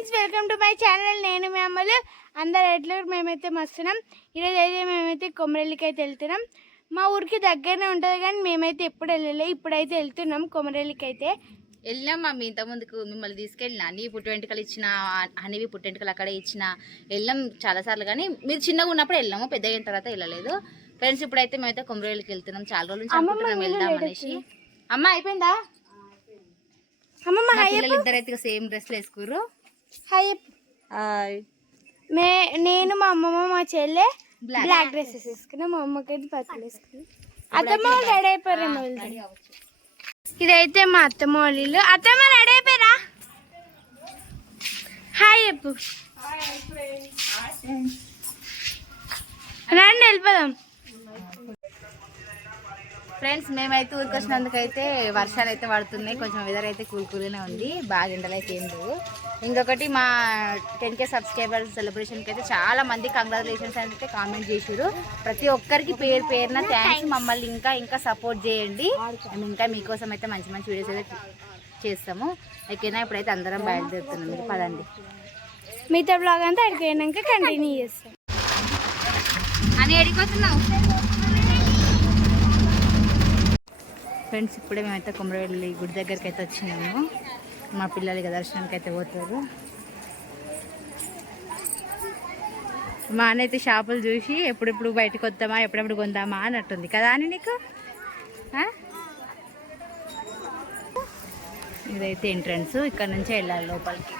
Friends welcome to my channel. నేను మీ అమ్మలు. అందరు ఎట్లా మేమైతే మస్తున్నాం ఈరోజు అయితే మేమైతే కొమరెల్లికి అయితే వెళ్తున్నాం. మా ఊరికి దగ్గరనే ఉంటుంది కానీ మేమైతే ఎప్పుడు వెళ్ళలే. ఇప్పుడైతే వెళ్తున్నాం కొమరెల్లికి అయితే వెళ్ళినాం మమ్మీ ఇంత ముందుకు మిమ్మల్ని తీసుకెళ్ళిన. నీ పుట్టు వెంటుకలు ఇచ్చిన హనీవి పుట్టు వెంటుకలు అక్కడే ఇచ్చిన. వెళ్ళాం చాలాసార్లు కానీ మీరు చిన్నగా ఉన్నప్పుడు వెళ్ళాము పెద్ద అయిన తర్వాత వెళ్ళలేదు. ఫ్రెండ్స్ ఇప్పుడైతే మేమైతే కొమరవెల్లికి వెళ్తున్నాం. చాలా రోజుల నుంచి అనుకుంటున్నాం వెళ్దాం అనేసి. అమ్మ అయిపోయిందా? అమ్మమ్మ పిల్లలు ఇద్దరైతే సేమ్ డ్రెస్లు వేసుకుర్రు. హాయ్ మే నేను మా అమ్మమ్మ మా చెల్లె బ్లాక్ డ్రెస్సెస్ వేసుకున్నాం. మా అమ్మకి అయితే పక్కన వేసుకున్నాం. అత్తమ్మ వాళ్ళు రెడీ అయిపోయారేమో ఇదైతే మా అత్తమ్మ వాళ్ళ ఇల్లు. అత్తమ్మ రెడీ అయిపోయారా? హాయ్ చెప్పు. రండి వెళ్ళిపోదాం. ఫ్రెండ్స్ మేమైతే ఊరికి వచ్చినందుకైతే వర్షాలు అయితే పడుతున్నాయి. కొంచెం వెదర్ అయితే కూల్ కూల్గానే ఉంది. బాగా ఎండలు అయితే ఏం లేవు. ఇంకొకటి మా టెన్ కే సబ్స్క్రైబర్స్ సెలబ్రేషన్కి అయితే చాలా మంది కంగ్రాచులేషన్స్ అయితే కామెంట్ చేసారు ప్రతి ఒక్కరికి పేరు పేరున థ్యాంక్స్ మమ్మల్ని ఇంకా ఇంకా సపోర్ట్ చేయండి. మేము ఇంకా మీకోసం అయితే మంచి మంచి వీడియోస్ అయితే చేస్తాము. ఓకేనా? ఇప్పుడైతే అందరం బయలుదేరుతున్నాం. మీరు పదండి. మిగతా బ్లాగ్ అంతా అక్కడికి పోయినాక కంటిన్యూ చేస్తాం. అని ఎడిపోతున్నావు ఫ్రెండ్స్ ఇప్పుడే మేమైతే కుమరవెల్లి గుడి దగ్గరికి అయితే వచ్చినాము. మా పిల్లలు ఇక దర్శనానికి అయితే పోతారు. మా అన్న అయితే షాపులు చూసి ఎప్పుడెప్పుడు బయటకు వద్దామా ఎప్పుడెప్పుడు కొందామా అన్నట్టుంది. కదా అని నీకు? ఇదైతే ఎంట్రన్స్ ఇక్కడ నుంచే వెళ్ళాలి లోపలికి.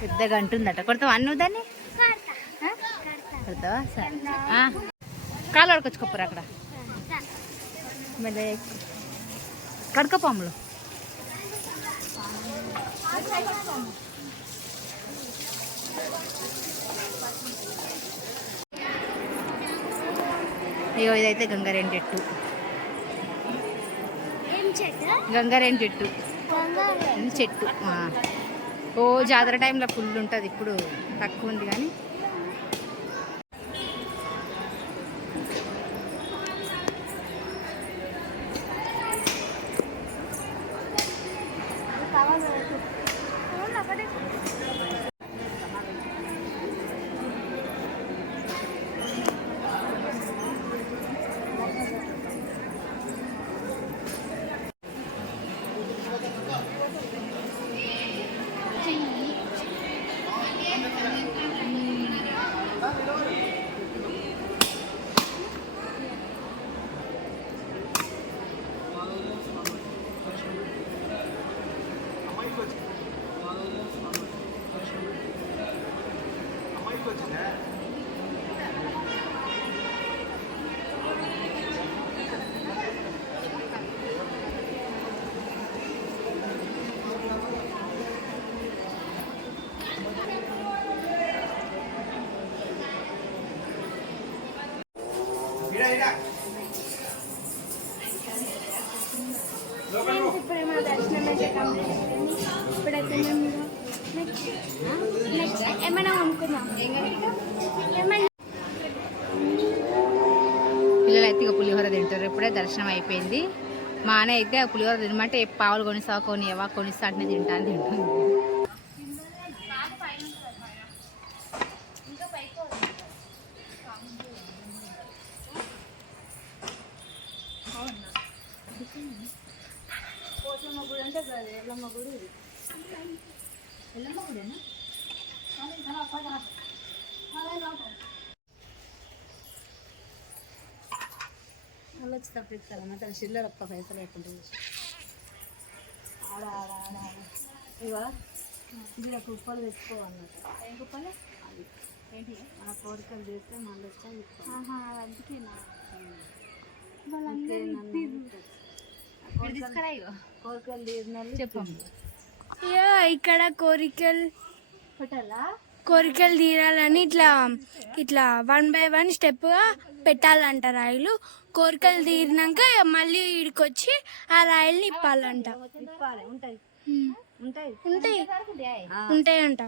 పెద్ద గంట అంటుందట కొడతావా అన్ను దాన్ని? కొడతావా? సరే. కాలు అడకొచ్చుకోపరు అక్కడ. మెల్ల కడకపాములు అయ్యో ఇదైతే గంగారేణి చెట్టు గంగారేణి చెట్టు చెట్టు. ఓ జాతర టైంలో ఫుల్ ఉంటుంది ఇప్పుడు తక్కువ ఉంది కానీ ఇప్పుడు మా దర్శనం అయితే కంప్లీట్ అయిపోయింది ఇప్పుడైతే మేము నెక్స్ట్ ఏమైనా ఏమైనా పిల్లలు అయితే ఇక పులిహోర తింటారు. ఇప్పుడే దర్శనం అయిపోయింది. మా అన్న అయితే పులిహోర తినమంటే పావులు పావులు కొని ఎవా కొనిస్తా అంటే తింటా అని తింటుంది వాళ్ళు వచ్చి తప్పిస్తారు మాత్రం చిల్లర ఒక్క పైసలు లేకుండా ఆడ ఆడ. ఆడ ఇవా ఇది కుప్పలు తెచ్చుకోవన్నట్టు ఏం కుప్పలు అది. ఏంటి? మన కోరికలు చేస్తే మళ్ళీ వచ్చా అందుకేనా? కోరికలు చెప్పండి ఇక్కడ కోరికలు పెట్టాలా? కోరికలు తీరాలని ఇట్లా ఇట్లా వన్ బై వన్ స్టెప్ పెట్టాలంట రాయిలు కోరికలు తీరినాక మళ్ళీ ఇడికొచ్చి ఆ రాయిల్ని ఇప్పాలంట. ఇప్పాలి ఉంటాయి. ఉమ్. ఉంటాయి. ఉంటాయి. ఉంటాయంట.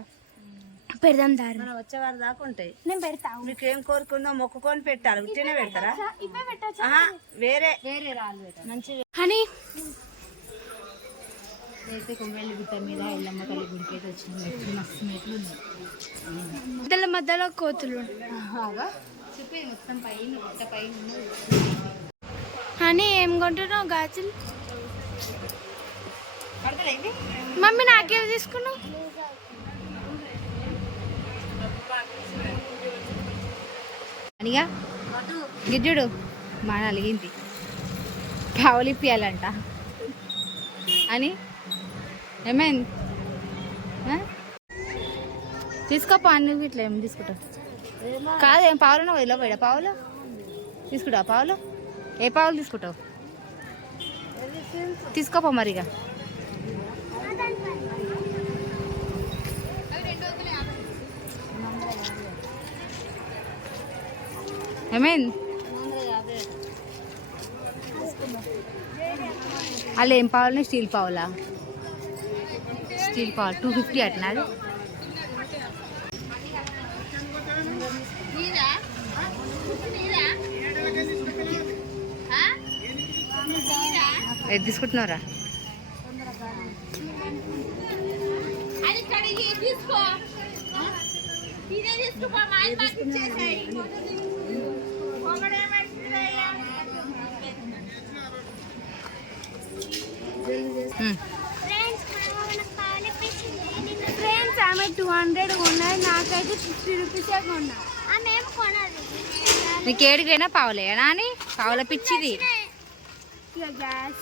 పెడదాం దారి. మనం వచ్చేవారి దాకా ఉంటాయి. నేను పెడతా. మీకు ఏం కోరుకుందో మొక్కుకొని పెట్టాలి. ఉట్టినే పెడతారా? ఇవే పెట్టచ్చు? ఆహా, వేరే. వేరే రాళ్ళు మంచి అని అయితే గుట్ట మీద ఎల్లమ్మ తల్లి గుడికి అయితే వచ్చినాం. మెట్లు మస్తు మెట్లు ఉన్నాయి. మధ్యలో మధ్యలో కోతులు బాగా చెప్పి మొత్తం పైన గుట్ట పైన ఉన్నది. అని ఏం కొంటున్నావు గాజులు? పడతలేండి మమ్మీ నాకేవి తీసుకున్నావు? అనిగా? గిజ్జుడు మన అలిగింది. పావులిప్పియాలంట అని? ఏమైంది? తీసుకోపా అన్ని ఇట్లా ఏమి తీసుకుంటావు? కాదు ఏం పావులు ఇలా పోయా పావులు? తీసుకుంటావు పావులు? ఏ పావులు తీసుకుంటావు? తీసుకోపా మరిగా. ఏమైంది అలా ఏం పావులు? స్టీల్ పావులా? స్టీల్ పావులు టూ ఫిఫ్టీ అట్నాడు ఏది తీసుకుంటున్నారా ఉమ్. ఫ్రెండ్స్ ఆమె టూ హండ్రెడ్ కొన్నది నాకైతే ఫిఫ్టీ రూపీసే కొన్నా. ఆమె ఏం కొనదు నీకు ఏడికైనా పావులేనా అని పావుల పిచ్చిది. గ్యాస్